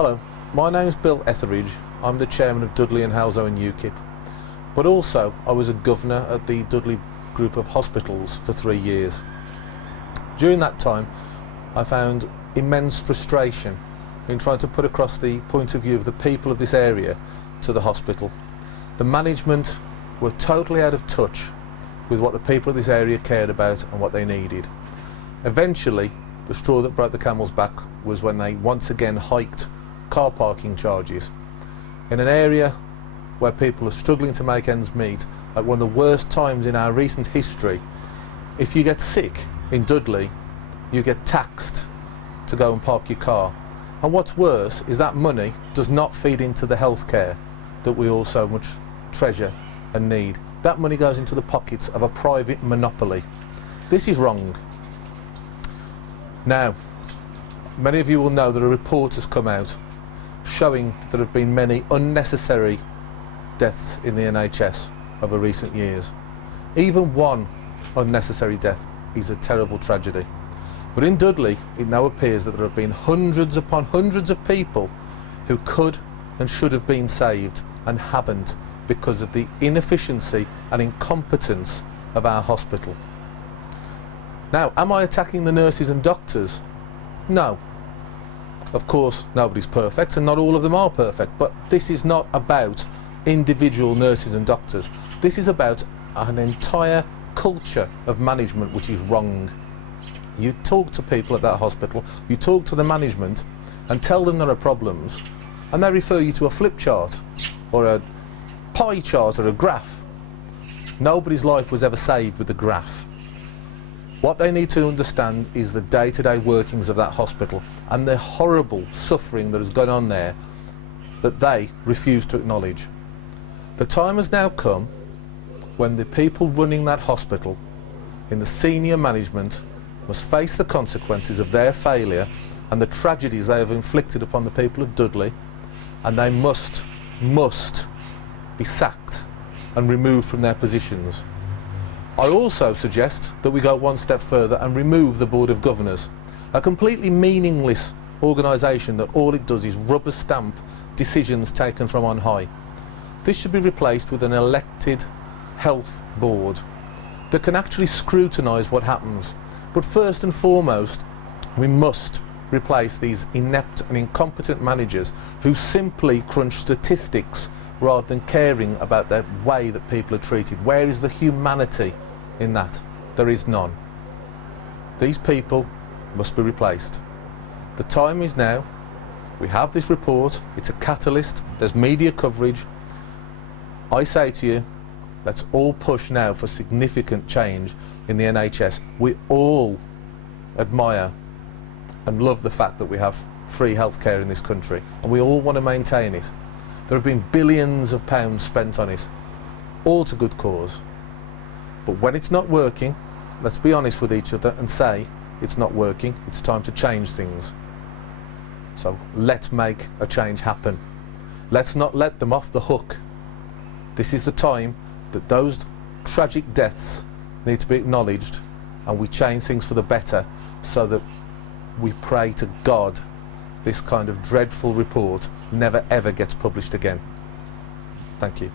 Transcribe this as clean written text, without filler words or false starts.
Hello, my name is Bill Etheridge. I'm the chairman of Dudley and Halzo and UKIP, but also I was a governor at the Dudley group of hospitals for 3 years. During that time I found immense frustration in trying to put across the point of view of the people of this area to the hospital. The management were totally out of touch with what the people of this area cared about and what they needed. Eventually, the straw that broke the camel's back was when they once again hiked car parking charges. In an area where people are struggling to make ends meet, at one of the worst times in our recent history, if you get sick in Dudley, you get taxed to go and park your car. And what's worse is that money does not feed into the healthcare that we all so much treasure and need. That money goes into the pockets of a private monopoly. This is wrong. Now, many of you will know that a report has come out showing that there have been many unnecessary deaths in the NHS over recent years. Even one unnecessary death is a terrible tragedy. But in Dudley, it now appears that there have been hundreds upon hundreds of people who could and should have been saved and haven't because of the inefficiency and incompetence of our hospital. Now, am I attacking the nurses and doctors? No. Of course, nobody's perfect and not all of them are perfect, but this is not about individual nurses and doctors. This is about an entire culture of management which is wrong. You talk to people at that hospital, you talk to the management and tell them there are problems, and they refer you to a flip chart or a pie chart or a graph. Nobody's life was ever saved with a graph. What they need to understand is the day-to-day workings of that hospital and the horrible suffering that has gone on there that they refuse to acknowledge. The time has now come when the people running that hospital in the senior management must face the consequences of their failure and the tragedies they have inflicted upon the people of Dudley, and they must be sacked and removed from their positions. I also suggest that we go one step further and remove the Board of Governors, a completely meaningless organisation that all it does is rubber stamp decisions taken from on high. This should be replaced with an elected health board that can actually scrutinise what happens. But first and foremost, we must replace these inept and incompetent managers who simply crunch statistics rather than caring about the way that people are treated. Where is the humanity in that? There is none. These people must be replaced. The time is now. We have this report, it's a catalyst, there's media coverage. I say to you, let's all push now for significant change in the NHS. We all admire and love the fact that we have free healthcare in this country, and we all want to maintain it. There have been billions of pounds spent on it, all to good cause. But when it's not working, let's be honest with each other and say it's not working, it's time to change things. So let's make a change happen. Let's not let them off the hook. This is the time that those tragic deaths need to be acknowledged and we change things for the better, so that we pray to God this kind of dreadful report never ever gets published again. Thank you.